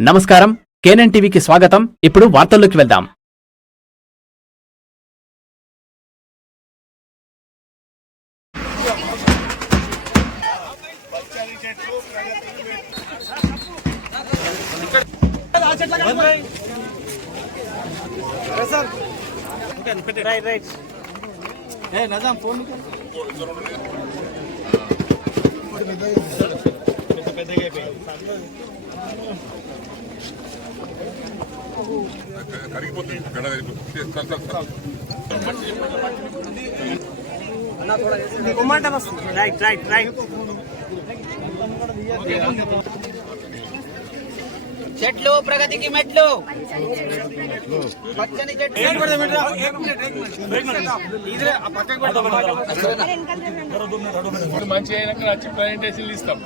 నమస్కారం, కేఎన్ఎన్ టీవీకి స్వాగతం. ఇప్పుడు వార్తల్లోకి వెళ్దాం. చెట్లు ప్రగతికి మెట్లు. పచ్చని చెట్లు మంచి అయినాక వచ్చి ప్రజెంటేషన్ ఇస్తాం.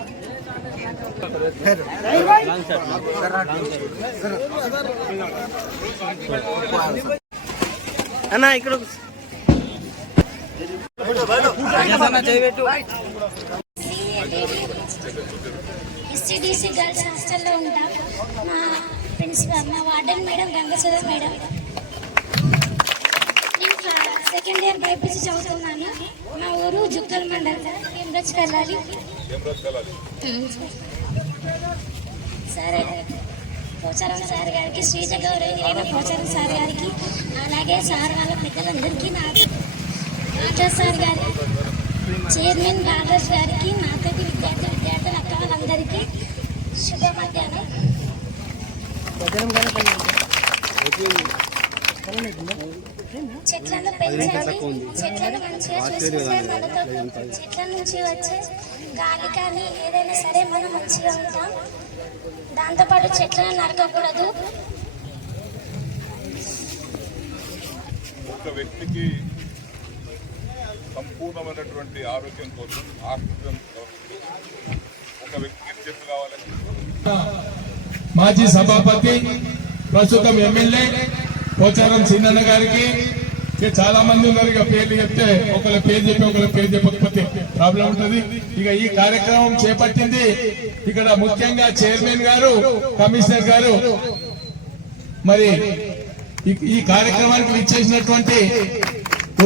అన్నా ఇక్కడ ఎస్టీడీసీ గర్ల్స్ హాస్టల్లో ఉంటాం. మా ప్రిన్సిపల్ మా వార్డెన్ మేడం గంగసుధ మేడం. నేను సెకండ్ ఇయర్ బైపీసీ చదువుతున్నాను. మా ఊరు జుక్కల్ మండల్ ఎంబ్రజ్ కల్లాలి. సరే, పోచారం సార్ గారికి, శ్రీజ గౌరవ పోచారం సార్ గారికి, అలాగే సార్ వాళ్ళ పెద్దలందరికీ, నాగరాజ్ సార్ గారి, చైర్మన్ నాగరాజ్ గారికి, నాతోటి విద్యార్థులు అక్క వాళ్ళందరికీ శుభ మధ్యాహ్నం. చెట్లను పెంచండి, చెట్లను మంచిగా చూసుకుంటే మనతో చెట్ల నుంచి వచ్చే గాలి కానీ ఏదైనా సరే మనం మంచిగా ఉంటాం. దాంతోపాటు చెట్లను నరకకూడదు. ఒక వ్యక్తికి సంపూర్ణమైనటువంటి ఆరోగ్యం కోసం ఆక్సిజన్ ఒక వ్యక్తికి చెప్పు కావాలి. మాజీ సభాపతి, ప్రస్తుతం ఎమ్మెల్యే పోచారం చిన్నన్న గారికి చాలా మంది ఉన్నారు. ఇక పేర్లు చెప్తే ఒకళ్ళ పేరు చెప్పి ఒకళ్ళ పేరు చెప్పకపోతే ప్రాబ్లం ఉంటుంది. ఇక ఈ కార్యక్రమం చేపట్టింది ఇక్కడ ముఖ్యంగా చైర్మన్ గారు, కమిషనర్ గారు. మరి ఈ కార్యక్రమానికి విచ్చేసినటువంటి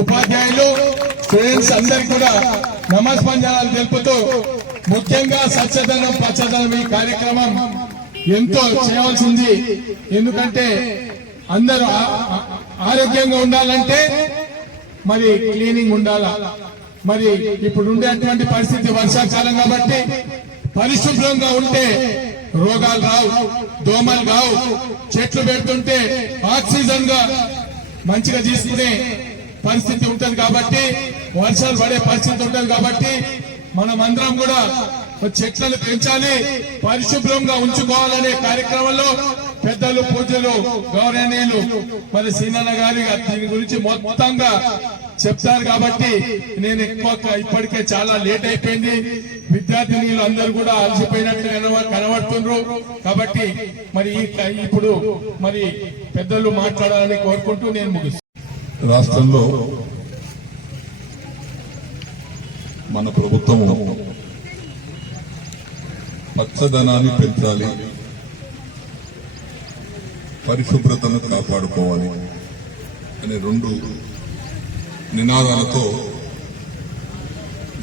ఉపాధ్యాయులు, స్టూడెంట్స్ అందరికి కూడా నమస్కారాలు తెలుపుతూ, ముఖ్యంగా స్వచ్ఛదనం పచ్చదనం ఈ కార్యక్రమం ఎంతో చేయవలసి ఉంది. ఎందుకంటే అందరూ ఆరోగ్యంగా ఉండాలంటే మరి క్లీనింగ్ ఉండాలా. మరి ఇప్పుడు ఉండేటువంటి పరిస్థితి వర్షాకాలం కాబట్టి పరిశుభ్రంగా ఉంటే రోగాలు రావు, దోమలు రావు. చెట్లు పెడుతుంటే ఆక్సిజన్ గా మంచిగా తీసుకునే పరిస్థితి ఉంటది కాబట్టి, వర్షాలు పడే పరిస్థితి ఉంటది కాబట్టి మనం అందరం కూడా చెట్లను పెంచాలి, పరిశుభ్రంగా ఉంచుకోవాలనే కార్యక్రమంలో పెద్దలు, పూజలు, గౌరవనీయులు మరి సీనన్న గారి దీని గురించి మొత్తంగా చెప్తారు. కాబట్టి నేను ఇప్పటికే చాలా లేట్ అయిపోయింది. విద్యార్థినీలు అందరూ కూడా అలసిపోయినట్టు కనబడుతున్నారు. కాబట్టి మరి ఇప్పుడు మరి పెద్దలు మాట్లాడాలని కోరుకుంటూ నేను ముగిస్తాను. రాష్ట్రంలో మన ప్రభుత్వము పచ్చదనాన్ని పెంచాలి, పరిశుభ్రతను కాపాడుకోవాలి అనే రెండు నినాదాలతో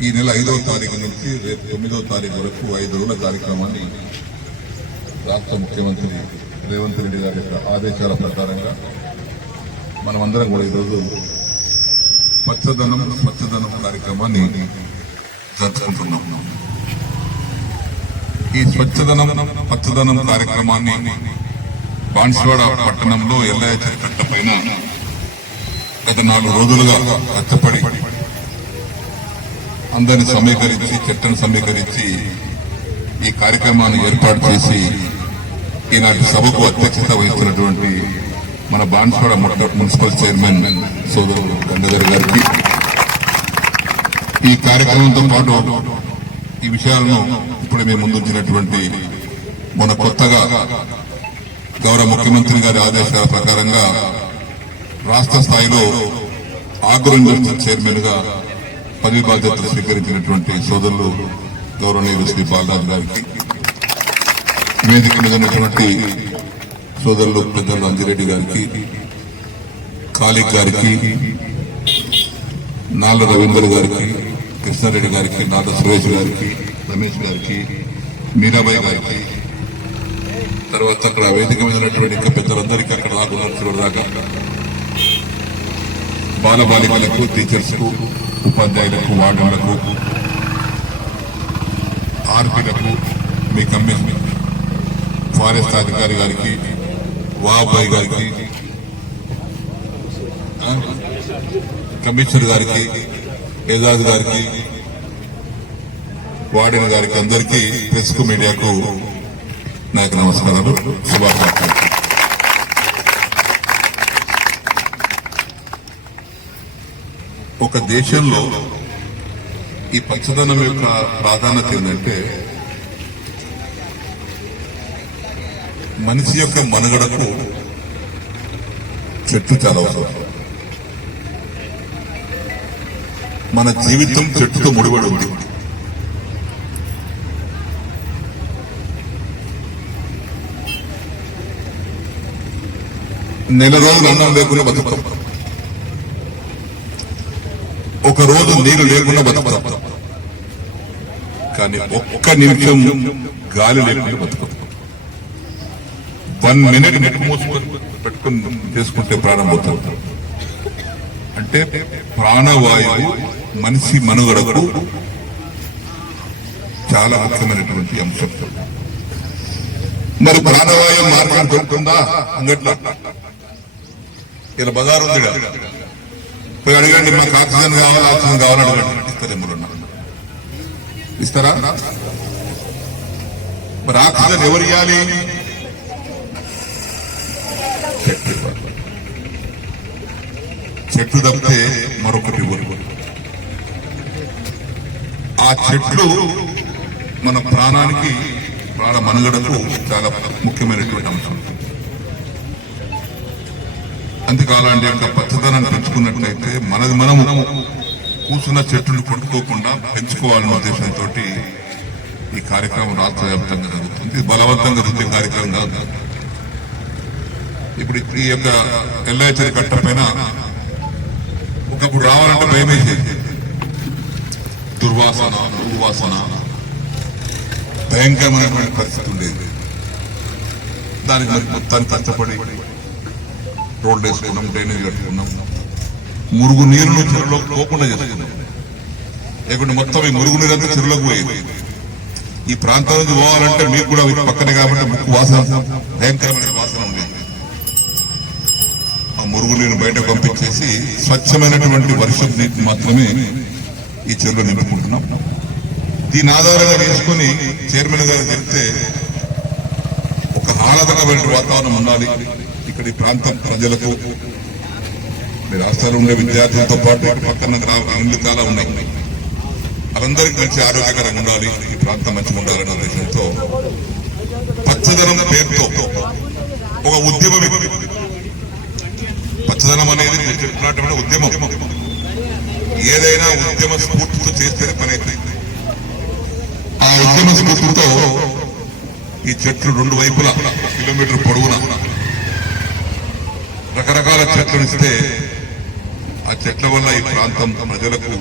ఈ నెల 5వ తారీఖు నుంచి రేపు 9వ తారీఖు వరకు 5 రోజుల కార్యక్రమాన్ని రాష్ట్ర ముఖ్యమంత్రి రేవంత్ రెడ్డి గారి యొక్క ఆదేశాల ప్రకారంగా మనమందరం కూడా ఈరోజు స్వచ్ఛదనం కార్యక్రమాన్ని జరుపుకుంటున్నాం. ఈ పచ్చదనం కార్యక్రమాన్ని బాన్స్వాడ పట్టణంలో ఎల్లయ్య కట్ట పైన గత 4 రోజులుగా కష్టపడి అందరిని సమీకరించి, చెట్లను సమీకరించి ఈ కార్యక్రమాన్ని ఏర్పాటు చేసి ఈనాటి సభకు అధ్యక్షత వహిస్తున్నటువంటి మన బాన్స్వాడ మున్సిపల్ చైర్మన్ సోదరుడు గంగాధర్ గారికి, ఈ కార్యక్రమంతో పాటు ఈ విషయాలను ఇప్పుడు మేము ముందుంచినటువంటి మన కొత్తగా గౌరవ ముఖ్యమంత్రి గారి ఆదేశాల ప్రకారంగా రాష్ట్ర స్థాయిలో ఆగ్రో యూనివర్సిటీ చైర్మన్ గా పదవి బాధ్యతలు స్వీకరించినటువంటి సోదరులు గౌరవనీయులు శ్రీ బాలరాజు గారికి, వేదిక మీద ఉన్నటువంటి సోదరులు పెద్దలు అంజిరెడ్డి గారికి, ఖాళీక్ గారికి, నాళ్ళ రవీందర్ గారికి, కృష్ణారెడ్డి గారికి, నాద సురేష్ గారికి, రమేష్ గారికి, మీరాబాయి గారికి, తర్వాత అక్కడ వేదిక మీద ఉన్నటువంటి ఇంకా పెద్దలందరికీ అక్కడ దాకా బాలబాలికలకు, టీచర్స్కు, ఉపాధ్యాయులకు, వార్డులకు, ఆర్పీలకు, మీ కమిషన్ ఫారెస్ట్ అధికారి గారికి, వాబాయ్ గారికి, కమిషనర్ గారికి, ఏజాజ్ గారికి, వార్డెన్ గారికి, అందరికీ ప్రెస్ కు మీడియాకు నా యొక్క నమస్కారాలు, శుభాకాంక్షలు. ఒక దేశంలో ఈ పచ్చదనం యొక్క ప్రాధాన్యత ఏంటంటే మనిషి యొక్క మనుగడకు చెట్టు చాలా అవసరం. మన జీవితం చెట్టుతో ముడిపడి ఉంది. నెల రోజులు అన్నం లేకుండా బతుకుతాం, ఒక రోజు నీరు లేకుండా బతుకుతాం, కానీ ఒక్క నిమిషం గాలి లేకుండా బతుకుతాం. 1 minute నెట్టు మూసుకొని పెట్టుకుని చేసుకుంటే ప్రారంభమవుతాం. అంటే ప్రాణవాయువు మనిషి మనుగడకు చాలా ముఖ్యమైనటువంటి అంశం. మరి ప్రాణవాయువు మార్కెట్ దొరుకుతుందా? అంగట్లో ఇలా బజారు ఉంది కదా, పోయి అడగండి, మాకు ఆక్సిజన్ కావాలని అడగండి, ఇస్తారేమో. ఇస్తారా? మరి ఆక్సిజన్ ఎవరు ఇవ్వాలి? చెట్టు తప్పితే మరొకటి ఇవ్వరు. ఆ చెట్లు మన ప్రాణానికి, ప్రాణ మనుగడకు చాలా ముఖ్యమైనటువంటి అంశం. అందుకే అలాంటి యొక్క పచ్చదనాన్ని పెంచుకున్నట్లయితే మనది మనము కూర్చున్న చెట్టును కొట్టుకోకుండా పెంచుకోవాలనే ఉద్దేశంతో ఈ కార్యక్రమం రాష్ట్ర వ్యాప్తంగా జరుగుతుంది. బలవంతంగా జరుగుతున్న కార్యక్రమం కాదు. ఇప్పుడు ఈ యొక్క ఎల్లాచరి కట్ట పైన ఒకప్పుడు రావాలంటే భయమేసేది. దుర్వాసన, దుర్వాసన, భయంకరమైనటువంటి పరిస్థితి ఉండేది. దానికి మరి మొత్తాన్ని కష్టపడి రోడ్లు వేసుకున్నాం, డ్రైనేజ్ కట్టుకున్నాం, మురుగు నీరును చెరువులోకి పోకుండా చేసుకున్నాం. లేకుంటే మొత్తం ఈ మురుగు నీరు అంతా చెరువులోకి పోయేది. ఈ ప్రాంతం నుంచి పోవాలంటే మీకు కూడా పక్కనే కాబట్టి ముక్కు వాసన, భయంకరమైన వాసన ఉండేది. ఆ మురుగు నీరు బయటకు పంపించేసి స్వచ్ఛమైనటువంటి వర్షం నీటిని మాత్రమే ఈ చెరువులో నింపుకుంటున్నాం. దీని ఆధారంగా చేసుకుని చైర్మన్ గారు చెప్తే ఒక ఆహ్లాదకరమైన వాతావరణం ఉండాలి ఇక్కడ ఈ ప్రాంతం ప్రజలకు. మీ రాష్ట్రాలు ఉండే విద్యార్థులతో పాటు పక్కన ఇళ్ళు చాలా ఉన్నాయి, వాళ్ళందరికీ మంచి ఆరోగ్యకరంగా ఉండాలి, ఈ ప్రాంతం మంచిగా ఉండాలనే ఉద్దేశంతో పచ్చదనం పేరుతో ఒక ఉద్యమం. పచ్చదనం అనేది చెప్పినటువంటి ఉద్యమం. ఏదైనా ఉద్యమ స్ఫూర్తితో చేస్తేనే పని అవుతుంది. ఆ ఉద్యమ స్ఫూర్తితో ఈ చెట్లు 2 వైపులా కిలోమీటర్ పొడవున రకరకాల చెట్లను ఇస్తే ఆ చెట్ల వల్ల ఈ ప్రాంతం ప్రజలకు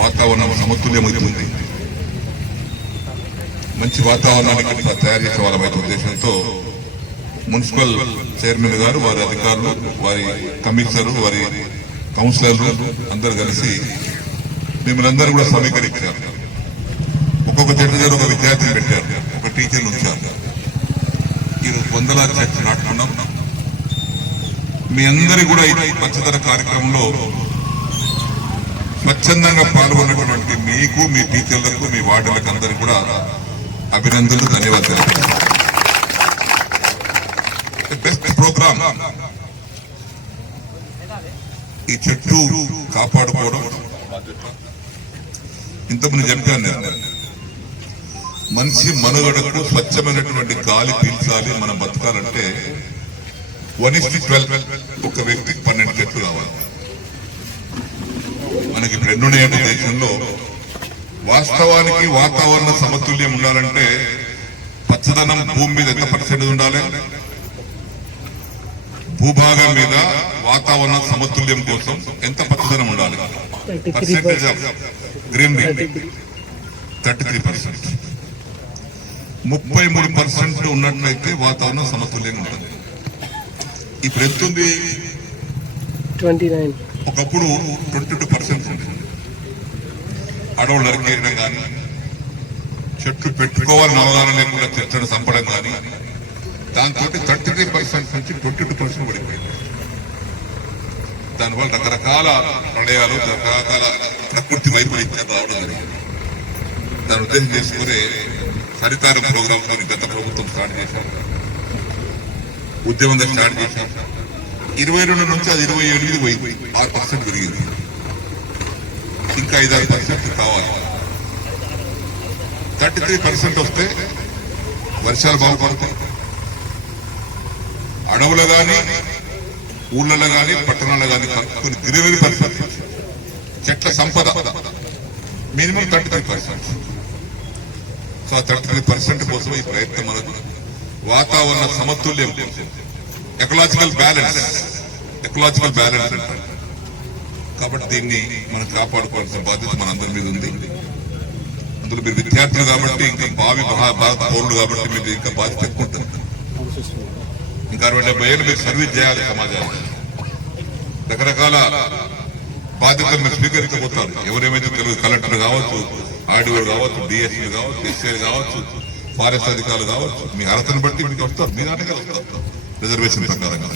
వాతావరణం సమతుల్యమవుతుంది. మంచి వాతావరణాన్ని ఇక్కడ తయారు చేసే వాళ్ళమైన ఉద్దేశంతో మున్సిపల్ చైర్మన్ గారు, వారి అధికారులు, వారి కమిషనర్, వారి కౌన్సిలర్లు అందరూ కలిసి మిమ్మల్ని అందరూ కూడా సమీకరించారు. ఒక్కొక్క చెట్టు దగ్గర ఒక విద్యార్థిని పెట్టారు, ఒక టీచర్లు ఉంచారు. ఈరోజు 100 చెట్లు నాటుకున్నాం. మీ అందరి కూడా ఈ పచ్చదన కార్యక్రమంలో స్వచ్ఛందంగా పాల్గొన్నటువంటి మీకు, మీ టీచర్లకు, మీ వార్డులకు అందరికీ కూడా అభినందనలు, ధన్యవాదాలు. Best program. ఈ చెట్టు కాపాడుకోవడం ఇంతకుముందు చెప్పాను నేను. మనిషి మనుగడకు స్వచ్ఛమైనటువంటి గాలి పీల్చాలి, మనం బతకాలంటే 1:12 ఒక వ్యక్తికి 12 చెట్లు కావాలి. మనకి ఇప్పుడు ఎన్నున్నాయంటే దేశంలో వాస్తవానికి వాతావరణ సమతుల్యం ఉండాలంటే పచ్చదనం భూమి మీద ఎంత పర్సెంటేజ్ ఉండాలి, భూభాగం మీద వాతావరణ సమతుల్యం కోసం ఎంత పచ్చదనం ఉండాలి, పర్సెంటేజ్ ఆఫ్ గ్రీనరీ 33%. 33% ఉన్నట్లయితే వాతావరణం సమతుల్యంగా ఉంటుంది. ఇప్పుడు ఎంత ఉంది? 29. ఒకప్పుడు 22% ఉంటుంది. అడవులు నరికేయడం కానీ, చెట్లు పెట్టుకోవాలని అవగాహన లేకుండా చెట్లను చంపడం కానీ, దాంతో 33% నుంచి 22% పడిపోయింది. దానివల్ల రకరకాల ప్రళయాలు, రకరకాల ప్రకృతి వైపరీత్యం రావడం జరిగింది. దాని ఉద్దేశం చేసుకునే హరితారం ప్రోగ్రామ్ గత ప్రభుత్వం స్టార్ట్ చేశారు, ఉద్యమంగా స్టార్ట్ చేశారు. 22 నుంచి అది 27 పోయి 6% పెరిగింది. ఇంకా 5-6% కావాలి. 33% వస్తే వర్షాలు బాగుపడతాయి. అడవులు కానీ, ఊళ్ళలో కానీ, పట్టణాల్లో కానీ కొన్ని గ్రీనరీ పరిస్థితి, చెట్ల సంపద మినిమం 33%. సో 33% కోసం ఈ ప్రయత్నం మనకు వాతావరణ సమతుల్యం, ఎకలాజికల్ బ్యాలెన్స్ అంటారు. కాబట్టి దీన్ని మనం కాపాడుకోవాల్సిన బాధ్యత మనందరి మీద ఉంది. అందులో మీరు విద్యార్థులు కాబట్టి, ఇంకా భారత పౌరులు కాబట్టి మీకు ఇంకా బాధ్యత ఎక్కువ ఉంటుంది. ఇంకా 60-70 ఏళ్ళు మీరు సర్వీస్ చేయాలి సమాజానికి. రకరకాల బాధ్యతలు మీరు స్వీకరించబోతారు. ఎవరేమైతే తెలుగు కలెక్టర్ కావచ్చు, ఆర్డీఓ కావచ్చు, డిఎస్పీ కావచ్చు, ఎస్ఐ కావచ్చు, ఫారెస్ట్ అధికారులు కావచ్చు, మీ అర్హతను బట్టి మీకు వస్తారు, మీ నాటకాలు వస్తారు రిజర్వేషన్ ప్రకారంగా.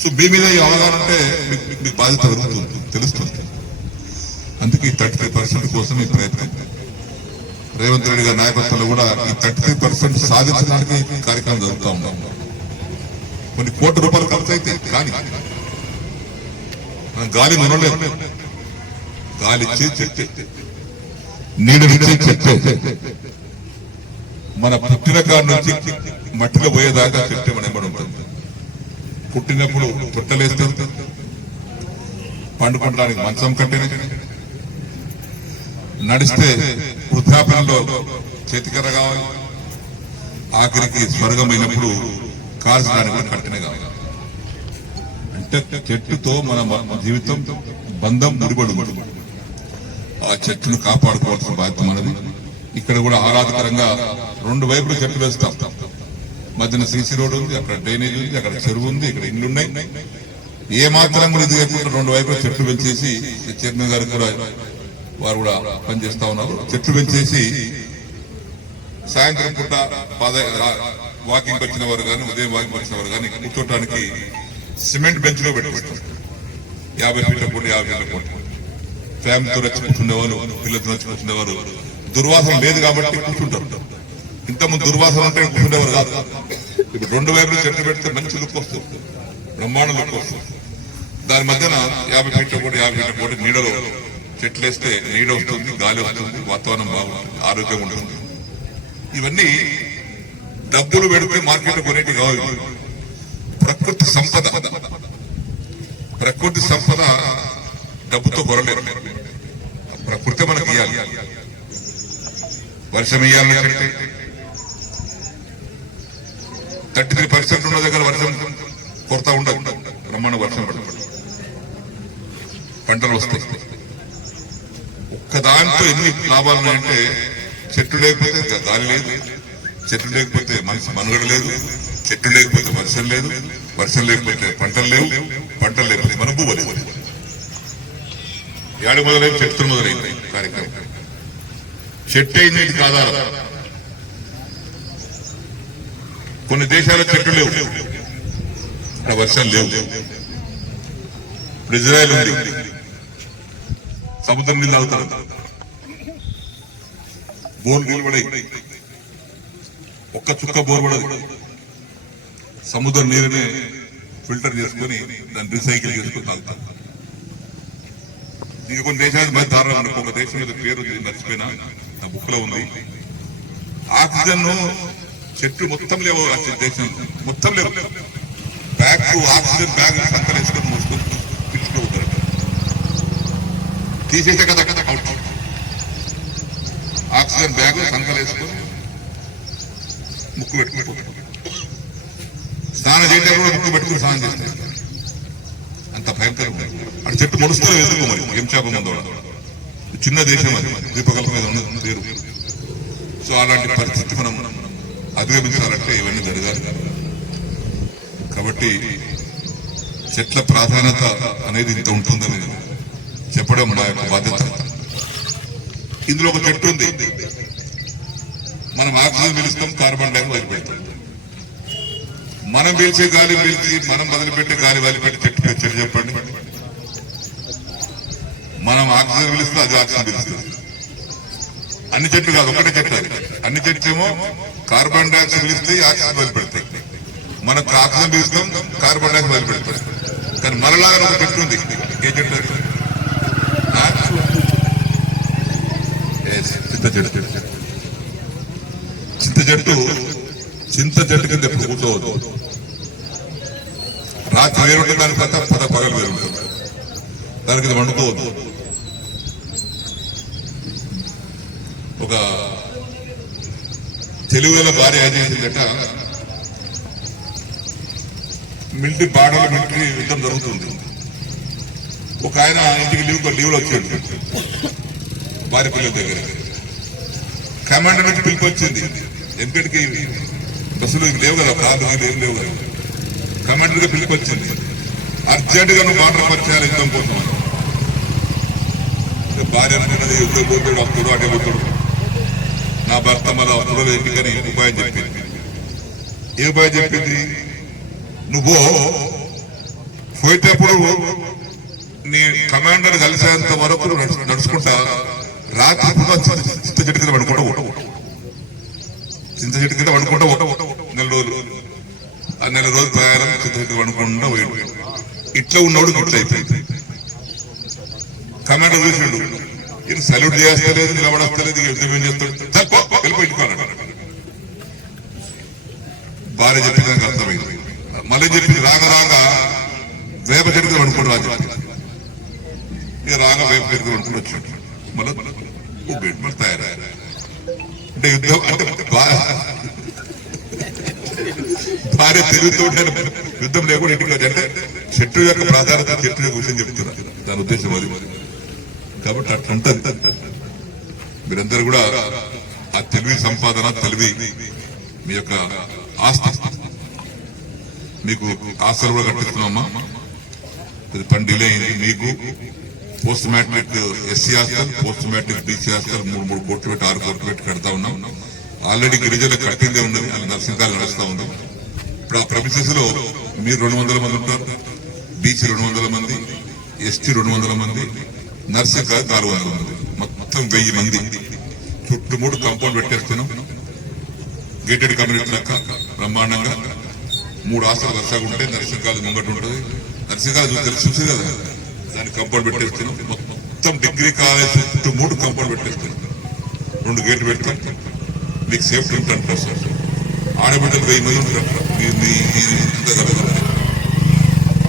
సో మీ మీద ఈ అవగాహన ఉంటే మీకు బాధ్యత పెరుగుతుంది, తెలుస్తుంది. అందుకే ఈ 33% కోసం ఈ ప్రయత్నం. రేవంత్ రెడ్డి గారి నాయకత్వంలో కూడా ఈ 33% సాధించడానికి కార్యక్రమం జరుగుతూ ఉన్నాం. కొన్ని కోట్ల రూపాయలు ఖర్చు అయితే కానీ మనం గాలి మనలేము. గాలిచ్చే చెట్టు, నీడనిచ్చే చెట్టు, మన పుట్టిన కాడ నుంచి మట్టిలో పోయేదాకా చెట్టు మన ఎంబడి ఉంటుంది. పుట్టినప్పుడు తొట్టలేస్తాం, పండుకోవడానికి మంచం కట్టిన, నడిస్తే వృద్ధాప్యంలో చేతికర్ర కావాలి, ఆఖరికి స్వర్గమైనప్పుడు కాల్చడానికి కూడా కట్టిన కావాలి. అంటే చెట్టుతో మన జీవితం బంధం ముడిపడి ఉంటుంది. ఆ చెట్టును కాపాడుకోవాల్సిన బాధ్యత మనది. ఇక్కడ కూడా ఆహ్లాదకరంగా 2 వైపులు చెట్లు వేస్తాం. మధ్యన సీసీ రోడ్ ఉంది, అక్కడ డ్రైనేజ్ ఉంది, అక్కడ చెరువు ఉంది, ఇక్కడ ఇల్లు ఉన్నాయి. ఏ మాత్రం కూడా ఇది లేకుండా 2 వైపులు చెట్లు పెంచేసి, చైర్మన్ గారు కూడా వారు కూడా పనిచేస్తా ఉన్నారు. చెట్లు పెంచేసి సాయంత్రం పూట వాకింగ్ వచ్చిన వారు కానీ, ఉదయం వాకింగ్ వచ్చిన వారు కానీ కూర్చోటానికి సిమెంట్ బెంచ్ లో పెట్టుకుంటారు. 50 ఫీట్ల కోటి, 50 ఫీట్ల కోటి. ఫ్యామిలీతో వచ్చి కూర్చునేవారు, పిల్లలతో వచ్చి కూర్చునేవారు. దుర్వాసన లేదు కాబట్టి కూర్చుంటారు. ఇంతకుముందు దుర్వాసన ఉంటే కూర్చునేవారు కాదు. ఇప్పుడు 2 వైపులు చెట్లు పెడితే మంచి లుక్ వస్తుంది, బ్రహ్మాండ లుక్ వస్తుంది. దాని మధ్యన 50 ఫీట్ల కోటి, 50 ఫీట్ల కోటి నీడలో చెట్లు వేస్తే నీడ వస్తుంది, గాలి వస్తుంది, వాతావరణం బాగుంటుంది, ఆరోగ్యం ఉంటుంది. ఇవన్నీ డబ్బులు పెడితే మార్కెట్ కొనేటి కావాలి. ప్రకృతి సంపద డబ్బుతో కొనలేదు. ప్రకృతి మనకి ఇవ్వాలి. వర్షం ఇవ్వాలంటే 33% ఉన్న దగ్గర వర్షం కొరత ఉండదు, బ్రహ్మాండ వర్షం పడుతుంది, పంటలు వస్తాయి. ఒక్కదాంతో ఎన్ని లాభాలు ఉన్నాయంటే, చెట్టు లేకపోతే గాలి లేదు, చెట్లు లేకపోతే మనిషి మనుగడ లేదు, చెట్లు లేకపోతే వర్షం లేదు, వర్షం లేకపోతే పంటలు లేవు, పంటలు లేకపోతే మన భూమి లేదు. ఏడు మొదలైంది, చెట్టు మొదలైంది కార్యక్రమం. చెట్టు అయింది ఇది కాదా? కొన్ని దేశాల చెట్లు లేవు, అక్కడ వర్షాలు లేవు. ఇప్పుడు ఇజ్రాయెల్ ఉంది, సముద్రం నీళ్ళు అవుతారు, బోర్ నీళ్ళు పడే, ఒక్క చుక్క బోర్ పడదు. సముద్రం నీరునే ఫిల్టర్ చేసుకుని దాన్ని రీసైకిల్ చేసుకుని తాగుతారు. ఇంకా కొన్ని దేశాలు మరి దారుణం. ఒక దేశం మీద పేరు మర్చిపోయినా నా బుక్ లో ఉంది. ఆక్సిజన్ చెట్లు మొత్తం లేవు, దేశం మొత్తం లేవు. బ్యాగ్ ఆక్సిజన్ బ్యాగ్ సంకలేసుకొని మోసుకొని పిలుచుకోవద్దు, తీసేసే కదా అవుట్. ఆక్సిజన్ బ్యాగ్ సంకలేసుకొని ముక్కు పెట్టుకుంటారు. స్నానం చేయడానికి కూడా ముక్కు పెట్టుకుని స్నానం చేస్తారు. అంత భయంకరంగా అటు చెట్టు మొలుస్తారు ఎదుర్కో మరి ఏం చేప ముందు చిన్న దేశం అది ద్వీపకల్పం మీద ఉన్నది పేరు. సో అలాంటి పరిస్థితి మనం అధిగమించాలంటే ఇవన్నీ జరగాలి. కాబట్టి చెట్ల ప్రాధాన్యత అనేది ఇంత ఉంటుందని చెప్పడం మా యొక్క బాధ్యత. ఇందులో ఒక చెట్టు ఉంది, మనం ఆక్సిజన్ పీలుస్తాం, కార్బన్ డైఆక్సైడ్ వదిలిపెడతాం. మనం పీల్చే గాలి పీల్చి మనం వదిలిపెట్టే గాలి వదిలిపెట్టి చెట్టు చెప్పండి. మనం ఆక్సిజన్ పీలుస్తే అది ఆక్సిజన్ పీలుస్తుంది. అన్ని చెట్లు కాదు, ఒకటే చెట్టు అది. అన్ని చెట్లు ఏమో కార్బన్ డైఆక్సైడ్ పీలిస్తే ఆక్సిజన్ వదిలిపెడతాయి. మనం ఆక్సిజన్ పీలుస్తాం, కార్బన్ డైఆక్సైడ్ వదిలిపెడతాం. కానీ మనలాగా ఒక చెట్టు ఉంది. ఏ చెట్టు అది? చింత చెట్టు కింద ఎప్పుడు కూర్చోవద్దు. రాత్రి వేరుంటుంది, దాని పగలు వేరుంటుంది, దాని కింద వండుకోవద్దు. ఒక తెలుగులో భార్య ఏం చేసిందట, మిలిటరీ బార్డర్లో మిలిటరీ యుద్ధం జరుగుతుంది. ఒక ఆయన ఇంటికి లీవ్లో వచ్చాడు భార్య పిల్లల దగ్గర. కమాండర్ నుంచి పిలుపు వచ్చింది. ఎంపీకి బస్సులు లేవు కదా, కార్లు ఏం లేవు కదా. కమాండర్ గా పిలుపు వచ్చింది, అర్జెంట్ గా నువ్వు బార్డర్ పరిచయాలు యుద్ధం కోసం. భార్య అనుకున్నది యుద్ధం పోతాడు, వస్తాడు, అటే పోతాడు. నా భర్త మళ్ళీ వస్తాడు ఎందుకని ఉపాయం చెప్పింది. ఏ ఉపాయం చెప్పింది? నువ్వు పోయేటప్పుడు నీ కమాండర్ కలిసేంత వరకు నడుచుకుంటా రాత్రి పూట చింత చెట్టు కింద పడుకుంటా చింత చెట్టు కింద పడుకుంటా నెల రోజులు. ఆ నెల రోజులు ప్రయాణం చింత చెట్టు పడుకుంటా పోయాడు. ఇట్లా ఉన్నవాడు ఇట్లా అయిపోయింది. కమాండర్ చూసాడు, ఇది సల్యూట్ చేస్తలేదు, నిలబడస్తలేదు, యుద్ధం ఏం చేస్తాడు, వెళ్ళిపోయింది. భార్య చెప్పింది అర్థమైంది. మళ్ళీ చెప్పింది, రాగా వేప చెట్టు కింద పడుకుంటూ రాజు. ఇక రాగా వేప చెట్టు కింద పడుకుంటూ వచ్చాడు. మళ్ళీ తయారయ్యారు. అంటే యుద్ధం అంటే భార్య తెలుగుతో యుద్ధం లేకుండా ఇంటికి అంటే చెట్టు యొక్క ప్రాధాన్యత చెట్టు యొక్క విషయం చెప్తున్నారు. దాని ఉద్దేశం అది. కాబట్టి అట్లుంటది. మీరందరూ కూడా ఆ తెలివి సంపాదన, తెలివి మీ యొక్క ఆస్తి, మీకు ఆస్తులు కూడా కట్టిస్తున్నామా. ఇది పని డిలే అయింది. మీకు post matric SC hostel, post matric BC hostel 3 కోట్లు పెట్టి 6 కోట్లు పెట్టి కడతా ఉన్నాం. ఆల్రెడీ గిరిజనులు కట్టిందే ఉన్నది, అది నర్సింగాలు నడుస్తా ఉంది. ఇప్పుడు ఆ ప్రమిసెస్ లో మీరు 200 మంది ఉంటారు, బీసీ 200 మంది, ఎస్టీ 200 మంది, నర్సింగాలు 400 మంది, మొత్తం 1000 మంది. చుట్టూ 3 కాంపౌండ్ పెట్టేస్తున్నాం. గేటెడ్ కమ్యూనిటీ లెక్క బ్రహ్మాండంగా 3 హాస్టల్ వరుసగా ఉంటే నర్సింగాలు ముంగట్టు ఉంటుంది. నర్సింగాలు తెలుసు కదా, దాన్ని కాంపౌండ్ పెట్టేస్తున్నాం. మొత్తం డిగ్రీ కాలేజ్ చుట్టూ 3 కాంపౌండ్ పెట్టేస్తున్నాం. 2 గేట్లు పెడతాం. మీకు సేఫ్టీ ఉంటుంది. ప్రస్తుతం ఆడబిడ్డలు 1000 మంది ఉంటారు.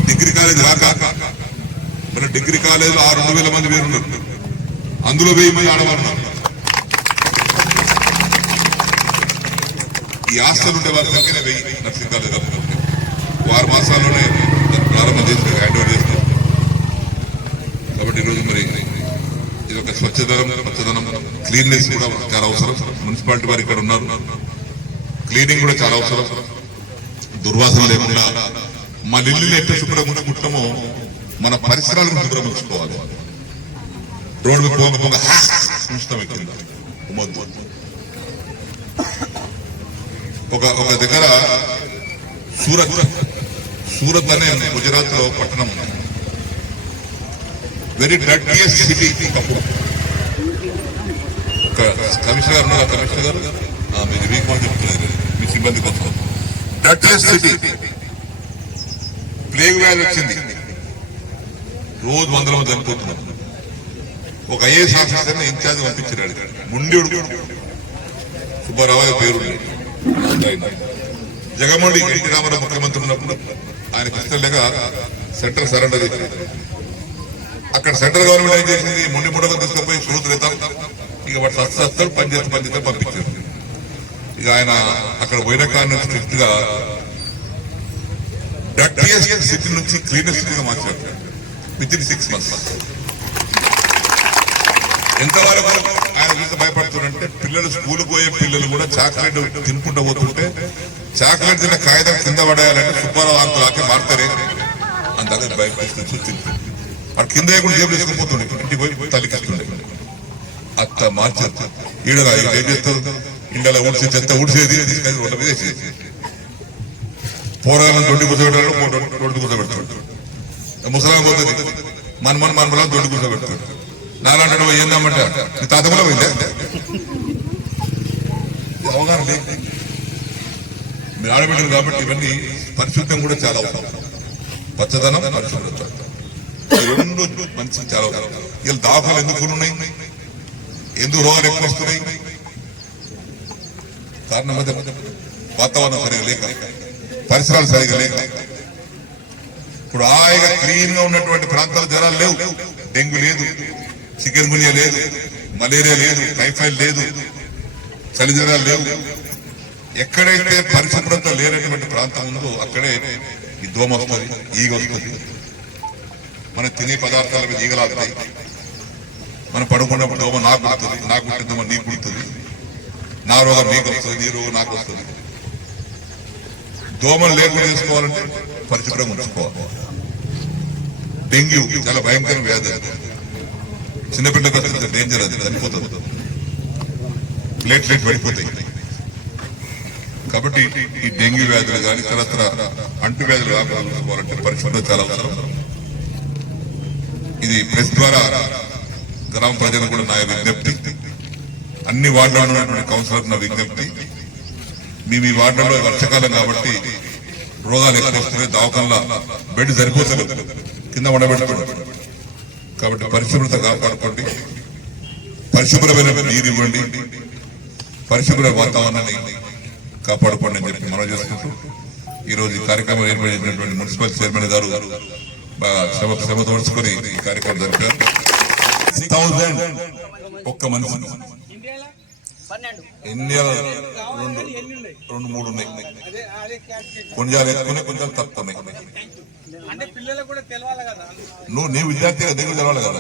డిగ్రీ కాలేజ్ రాక మన డిగ్రీ కాలేజ్ 2000 మంది వేరున్నారు. అందులో 1000 మంది ఆడవారు. ఈ హాస్టల్ ఉండే వారి సంఖ్యనే 1000 నర్సింగ్ కాలేజ్. 6 మాసాల్లోనే ప్రారంభం చేసి హ్యాండ్ ఓవర్ చేస్తారు. కాబట్టి ఈరోజు మరి ఇది ఒక స్వచ్ఛదనం, క్లీన్నెస్ కూడా చాలా అవసరం. మున్సిపాలిటీ వారు ఇక్కడ ఉన్నారు, క్లీనింగ్ కూడా చాలా అవసరం. దుర్వాసన లేకుండా మన ఇల్లు ఎట్లా శుభ్రంగా ఉంచుకుంటామో మన పరిసరాలను శుభ్రం ఉంచుకోవాలి. రోడ్డు పోగ ఉంచుతాం. ఒక దగ్గర సూరత్ అనే గుజరాత్ లో పట్టణం, వెరీ డర్టీయెస్ట్ సిటీ. కమిషనర్ గారు ఉన్నారు, కమిషనర్ గారు మీరు మీకు చెప్తున్నారు మీ సిబ్బంది కోసం. Dirtiest city. ప్లేగ్ వ్యాధి వచ్చింది, రోజు 100 మంది చనిపోతున్నారు. ఒక ఐఏఎస్ ఆఫీసర్ని ఇన్ఛార్జ్ పంపించాడు. ముండేడు సుబ్బారావు పేరు. జగన్మోహన్ రెడ్డి రామారావు ముఖ్యమంత్రి ఉన్నప్పుడు ఆయనకు ఇష్టం లేక సెంట్రల్ సరెండర్ చేసింది. అక్కడ సెంట్రల్ గవర్నమెంట్ ఏం చేసింది, మొండి ముడగా తీసుకుపోయి సూత్రేతాం, ఇక వాడు సస్తాడు పనిచేస్తే పంపించారు. ఇక ఆయన అక్కడ పోయిన కారణం స్ట్రిక్ట్ గా డర్టీయెస్ట్ సిటీ నుంచి క్లీనెస్ట్ గా మార్చాడు విత్ ఇన్ 6 months. ఎంతవరకు ఆయన చూసి భయపడుతుందంటే పిల్లలు స్కూల్ పోయే పిల్లలు కూడా చాక్లెట్ తినుకుంటూ పోతుంటే చాక్లెట్ తిన్న కాగితం కింద పడేయాలంటే సుబ్బారావు అంతలాకే మారుతారే అంతగా భయపడిస్తూ తింటుంది. అక్కడ కింద కూడా జేబులు వేసుకుని పోతుండే ఇంటికి పోయి తల్లికిస్తుండే అత్త మార్చారు. ఈడగా ఏం చేస్తారు ఇండలా ఊడ్చి చెత్త ఊడ్చేది తీసుకెళ్ళి రోడ్ల మీద వేసేది. పోరాలను దొడ్డి కూర్చోబెట్టాడు దొడ్డు కూర్చోబెడతాడు. ముసలాం పోతుంది మన దొడ్డు కూర్చోబెడతాడు. నాలాంటి ఏందమ్మంటే నీ తాత కూడా పోయిందే అవగాహన లేదు. మీరు ఆడబిడ్డలు కాబట్టి ఇవన్నీ పరిశుద్ధం కూడా చాలా అవసరం. పచ్చదనం పరిశుభ్రత రెండు మంచి చాలా అవసరం. వీళ్ళు దాఖలు ఎందుకు ఉన్నాయి, ఎందుకు రోగాలు ఎక్కువ వస్తున్నాయి? కారణం అదే, వాతావరణం సరిగా లేక, పరిసరాలు సరిగా లేక. ఇప్పుడు హాయిగా క్లీన్ గా ఉన్నటువంటి ప్రాంతాలు జ్వరాలు లేవు. డెంగ్యూ లేదు, చికెన్ గునియా లేదు, మలేరియా లేదు, టైఫాయిడ్ లేదు, చలి జ్వరాలు లేవు. ఎక్కడైతే పరిశుభ్రత లేనటువంటి ప్రాంతం ఉందో అక్కడే ఈ దోమ వస్తుంది, ఈగ వస్తుంది. మనం తినే పదార్థాల మీద ఈగలాగుతాయి. మనం పడుకున్నప్పుడు దోమ నాకు కుడుతుంది, నాకు కుట్టిన దోమ నీకు కుడుతుంది. నా రోగం నీకు వస్తుంది, నీ రోగం నాకు వస్తుంది. దోమలు లేకుండా చేసుకోవాలంటే పరిశుభ్రంగా ఉంచుకోవాలి. డెంగ్యూ చాలా భయంకర వ్యాధి. చిన్నపిల్లలకు వస్తే డేంజర్, అది చనిపోతుంది, ప్లేట్లెట్ పడిపోతాయి. కాబట్టి ఈ డెంగ్యూ వ్యాధులు కానీ ఇతరత్ర అంటు వ్యాధులు కాకుండా చూసుకోవాలంటే పరిశుభ్రత చాలా అవసరం. ఇది ప్రెస్ ద్వారా గ్రామ ప్రజలు కూడా నా విజ్ఞప్తి, అన్ని వార్డులో ఉన్నటువంటి కౌన్సిలర్ నా విజ్ఞప్తి. మీ వార్డులో వర్షాకాలం కాబట్టి రోగాలు ఎక్కువ వస్తున్నాయి, దవాఖానలో బెడ్ సరిపోతలేదు, కింద ఉండబెట్టుకోండి. కాబట్టి పరిశుభ్రత కాపాడుకోండి, పరిశుభ్రమైన నీరు ఇవ్వండి, పరిశుభ్ర వాతావరణాన్ని కాపాడుకోండి అని చెప్పి మనం చేసుకుంటూ ఈరోజు ఈ కార్యక్రమం ఏర్పాటు చేసినటువంటి మున్సిపల్ చైర్మన్ గారు బాగా శ్రమ తోడుచుకొని ఈ కార్యక్రమం జరిపారు. 6,000 ఒక్క మనిషి. ఇండియాలో రెండు మూడు ఉన్నాయి. కొంచెం ఎక్కువ కొంచెం తక్కువ ఉన్నాయి. నువ్వు నీ విద్యార్థిగా దగ్గర తెలవాలి కదా.